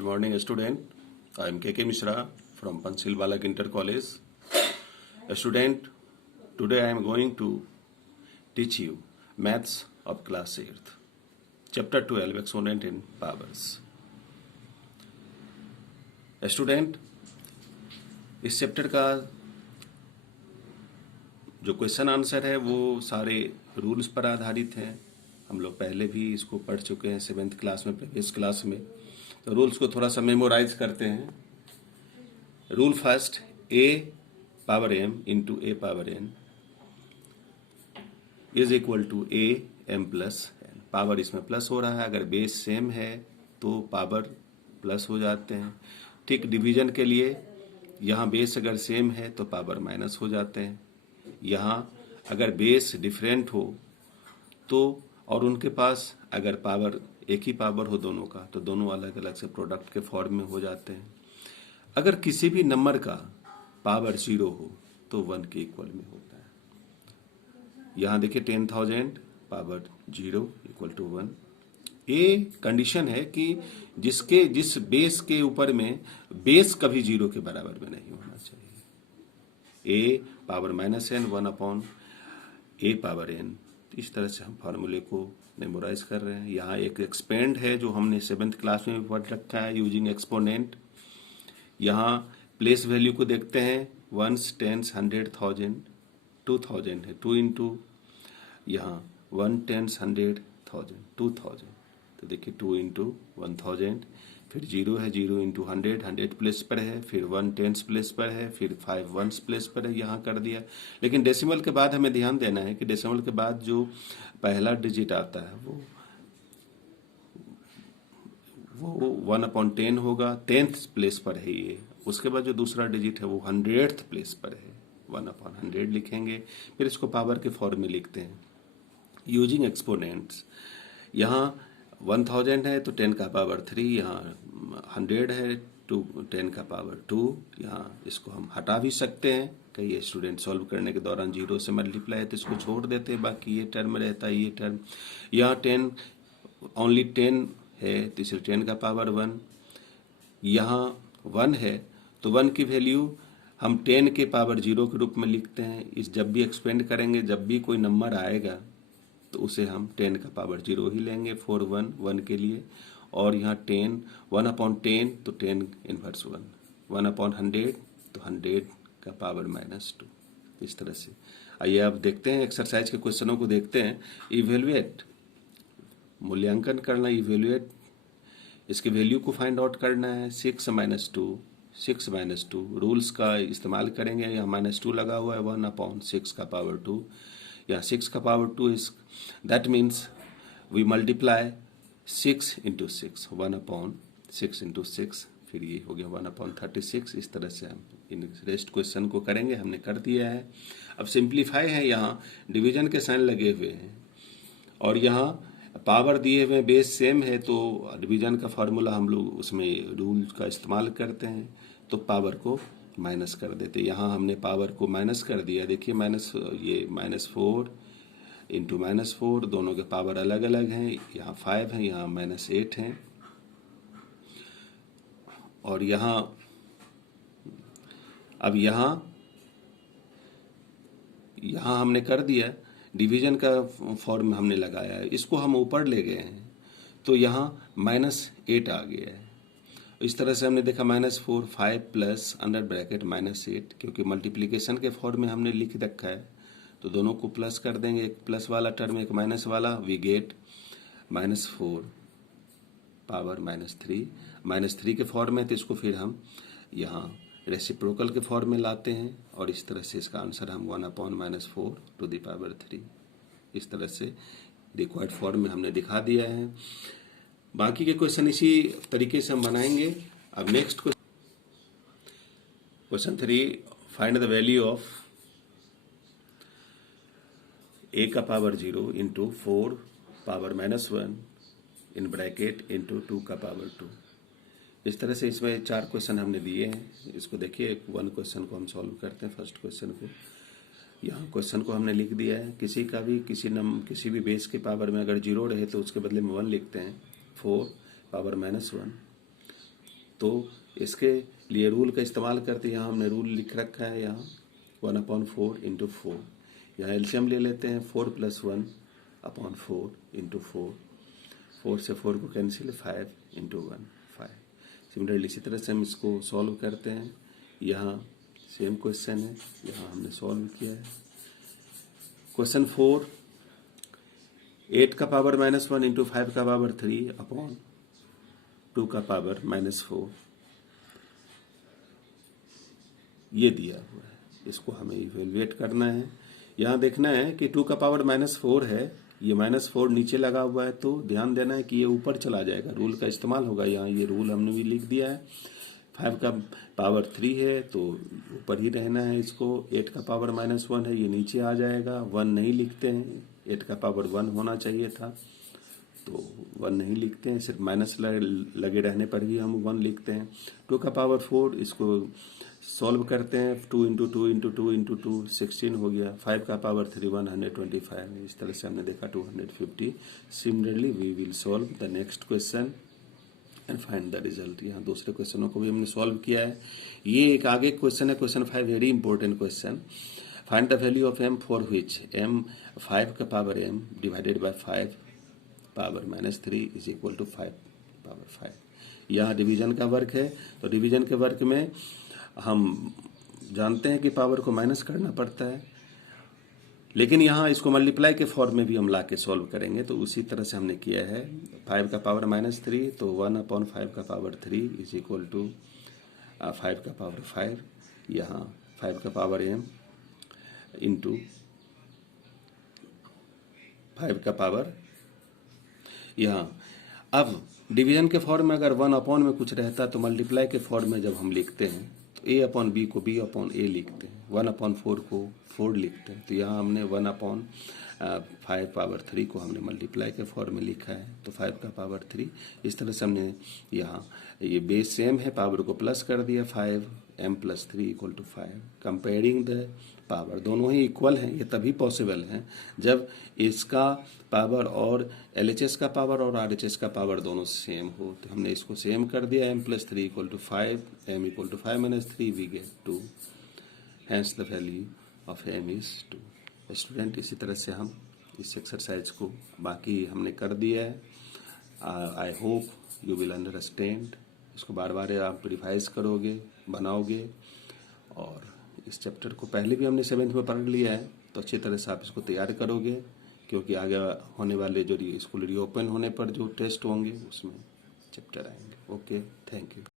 Good morning, student. I am KK Mishra from Panchil Balak Inter College. Student, today I am going to teach you maths of class 8th, chapter 12, exponent in powers. Student, इस chapter का जो question answer है वो सारे rules पर आधारित हैं। हम लोग पहले भी इसको पढ़ चुके हैं 7th क्लास में, प्रीवियस क्लास में। तो रूल्स को थोड़ा सा मेमोराइज करते हैं। Rule first, a power m into a power n is equal to a m plus n। Power इसमें प्लस हो रहा है, अगर बेस सेम है तो पावर प्लस हो जाते हैं। ठीक डिवीजन के लिए यहाँ बेस अगर सेम है तो पावर माइनस हो जाते हैं। यहाँ अगर बेस डिफरेंट हो तो और उनके पास अगर पावर एक ही पावर हो दोनों का तो दोनों अलग अलग से प्रोडक्ट के फॉर्म में हो जाते हैं। अगर किसी भी नंबर का पावर 0 हो तो 1 के इक्वल में होता है। यहाँ देखिए 10,000 पावर 0 इक्वल टू 1। ये कंडीशन है कि जिस बेस के ऊपर में बेस कभी 0 के बराबर में नहीं होना चाहिए। a power minus n 1 upon a power n। इस तरह से हम फार्मूले को मेमोराइज कर रहे हैं। यहाँ एक एक्सपेंड है जो हमने 7th क्लास में भी पढ़ रखा है, यूजिंग एक्सपोनेंट। यहाँ प्लेस वैल्यू को देखते हैं, 1s 10s 100 1000 2000 है, 2 इंटू यहाँ 1 10s 100 1000 2000। तो देखिए 2 इंटू 1000, फिर 0 है, 0 इंटू 100 100 प्लेस पर है, फिर 1 10s प्लेस पर है, फिर 5 1s प्लेस पर है, यहाँ कर दिया। लेकिन डेसिमल के बाद हमें ध्यान देना है कि डेसिमल के बाद जो पहला डिजिट आता है वो 1/10 होगा, 10th प्लेस पर है ये। उसके बाद जो दूसरा डिजिट है वो 100th प्लेस पर है, 1/100 लिखेंगे। फिर इसको पावर के फॉर्म में लिखते हैं यूजिंग एक्सपोनेंट्स। यहाँ 1000 है तो 10 का पावर 3, यहाँ 100 है तो 10 का पावर 2। यहाँ इसको हम हटा भी सकते हैं, कई स्टूडेंट सॉल्व करने के दौरान 0 से मल्टीप्लाई है तो इसको छोड़ देते हैं, बाकी ये टर्म रहता है, ये टर्म। यहाँ 10 ओनली 10 है तो इसलिए 10 का पावर 1। यहाँ 1 है तो 1 की वैल्यू हम 10 के पावर 0 के रूप में लिखते हैं। इस जब भी एक्सपेंड करेंगे, जब भी कोई नंबर आएगा तो उसे हम 10 का पावर 0 ही लेंगे फॉर 1 के लिए। और यहाँ 10 1/10 तो 10 इनवर्स 1, 1/100 तो 100 का पावर -2। इस तरह से आइए अब देखते हैं एक्सरसाइज के क्वेश्चनों को देखते हैं। इवेल्युएट, मूल्यांकन करना, इवेल्युएट, इसके वैल्यू को फाइंड आउट करना है। 6 - 2 रूल्स का इस्तेमाल करेंगे। यहाँ -2 लगा हुआ है, 1/6 का पावर 2। यहाँ 6 का power 2 is that means we multiply 6 into 6, 1/6 into 6, फिर ये हो गया 1/36। इस तरह से हम इन रेस्ट क्वेश्चन को करेंगे। हमने कर दिया है। अब सिंप्लीफाई है, यहाँ डिवीजन के साइन लगे हुए हैं और यहाँ पावर दिए हुए बेस सेम है तो डिवीजन का फार्मूला हम लोग उसमें रूल का इस्तेमाल करते हैं तो पावर को माइनस कर देते। यहाँ हमने पावर को माइनस कर दिया। देखिए ये -4 इंटू -4, दोनों के पावर अलग अलग हैं। यहाँ 5 है, यहाँ -8 है। और यहाँ अब यहाँ हमने कर दिया, डिवीजन का फॉर्म हमने लगाया है, इसको हम ऊपर ले गए हैं तो यहाँ -8 आ गया है। इस तरह से हमने देखा -4 5 प्लस अंडर ब्रैकेट -8, क्योंकि मल्टीप्लिकेशन के फॉर्म में हमने लिख रखा है तो दोनों को प्लस कर देंगे। एक प्लस वाला टर्म एक माइनस वाला, वी गेट -4 पावर -3। -3 के फॉर्म में तो इसको फिर हम यहाँ रेसिप्रोकल के फॉर्म में लाते हैं और इस तरह से इसका आंसर हम 1/-4 टू द पावर 3, इस तरह से रिक्वायर्ड फॉर्म में हमने दिखा दिया है। बाकी के क्वेश्चन इसी तरीके से हम बनाएंगे। अब next question 3, find the value of a का power 0 into 4 power -1 in bracket into 2 का पावर 2। इस तरह से इसमें 4 क्वेश्चन हमने दिए हैं। इसको देखिए, 1 क्वेश्चन को हम सॉल्व करते हैं। फर्स्ट क्वेश्चन को, यहाँ क्वेश्चन को हमने लिख दिया है। किसी भी बेस के पावर में अगर 0 रहे तो उसके बदले में 1 लिखते हैं। 4 पावर -1 तो इसके लिए रूल का इस्तेमाल करते हैं। यहाँ हमने रूल लिख रखा है, यहाँ 1/4 इंटू 4। यहाँ एलसीएम ले लेते हैं, 4 + 1/4 इंटू 4। 4 से 4 को कैंसिल, 5 इंटू 1 5। सिमिलरली इसी तरह से हम इसको सॉल्व करते हैं। यहाँ सेम क्वेश्चन है, यहाँ हमने सॉल्व किया है। क्वेश्चन 4, 8 का पावर -1 इंटू 5 का पावर 3 अपॉन 2 का पावर -4 ये दिया हुआ है। इसको हमें इवेलुएट करना है। यहाँ देखना है कि 2 का पावर -4 है, ये -4 नीचे लगा हुआ है, तो ध्यान देना है कि ये ऊपर चला जाएगा, रूल का इस्तेमाल होगा। यहाँ ये रूल हमने भी लिख दिया है। 5 का पावर 3 है तो ऊपर ही रहना है इसको। 8 का पावर -1 है, ये नीचे आ जाएगा। 1 नहीं लिखते हैं, 8 का पावर 1 होना चाहिए था, तो 1 नहीं लिखते हैं, सिर्फ माइनस लगे रहने पर ही हम 1 लिखते हैं। 2 का पावर 4, इसको सॉल्व करते हैं। 2 इंटू 2 इंटू 2 इंटू 2 16 हो गया। 5 का पावर 3 125, इस तरह से हमने देखा 250। Similarly we will solve the next question and find the result. यहाँ दूसरे क्वेश्चनों को भी हमने सॉल्व किया है। ये एक आगे क्वेश्चन है, question 5, very important question. Find the value of m for which m 5 का power m divided by 5 power -3 is equal to 5 power 5। यहाँ डिवीजन का वर्क है, तो डिवीजन के वर्क में हम जानते हैं कि पावर को माइनस करना पड़ता है, लेकिन यहाँ इसको मल्टीप्लाई के फॉर्म में भी हम ला के सॉल्व करेंगे, तो उसी तरह से हमने किया है। 5 का पावर -3, तो 1/5 का पावर 3 इज इक्वल टू 5 का पावर 5। यहाँ 5 का पावर m इंटू 5 का पावर, यहाँ अब डिवीजन के फॉर्म में अगर 1 में कुछ रहता तो मल्टीप्लाई के फॉर्म में जब हम लिखते हैं तो a/b को b/a लिखते हैं, 1/4 को 4 लिखते हैं। तो यहाँ हमने 1/5 पावर 3 को हमने मल्टीप्लाई के फॉर्म में लिखा है, तो 5 का पावर 3। इस तरह से हमने यहाँ ये बेस सेम है, पावर को प्लस कर दिया, 5m + 3 equal to 5। Comparing the power, दोनों ही इक्वल हैं, ये तभी पॉसिबल हैं जब इसका पावर और LHS का पावर और RHS का पावर दोनों सेम हो। तो हमने इसको सेम कर दिया, m + 3 equal to 5, m equal to 5 - 3 we get 2, hence the value of m is 2। Student, इसी तरह से हम इस एक्सरसाइज को बाकी हमने कर दिया है। I hope you will understand. इसको बार बार आप रिवाइज करोगे, बनाओगे, और इस चैप्टर को पहले भी हमने 7th में पढ़ लिया है, तो अच्छी तरह से आप इसको तैयार करोगे, क्योंकि आगे होने वाले जो स्कूल रीओपन होने पर जो टेस्ट होंगे उसमें चैप्टर आएंगे। Okay, thank you.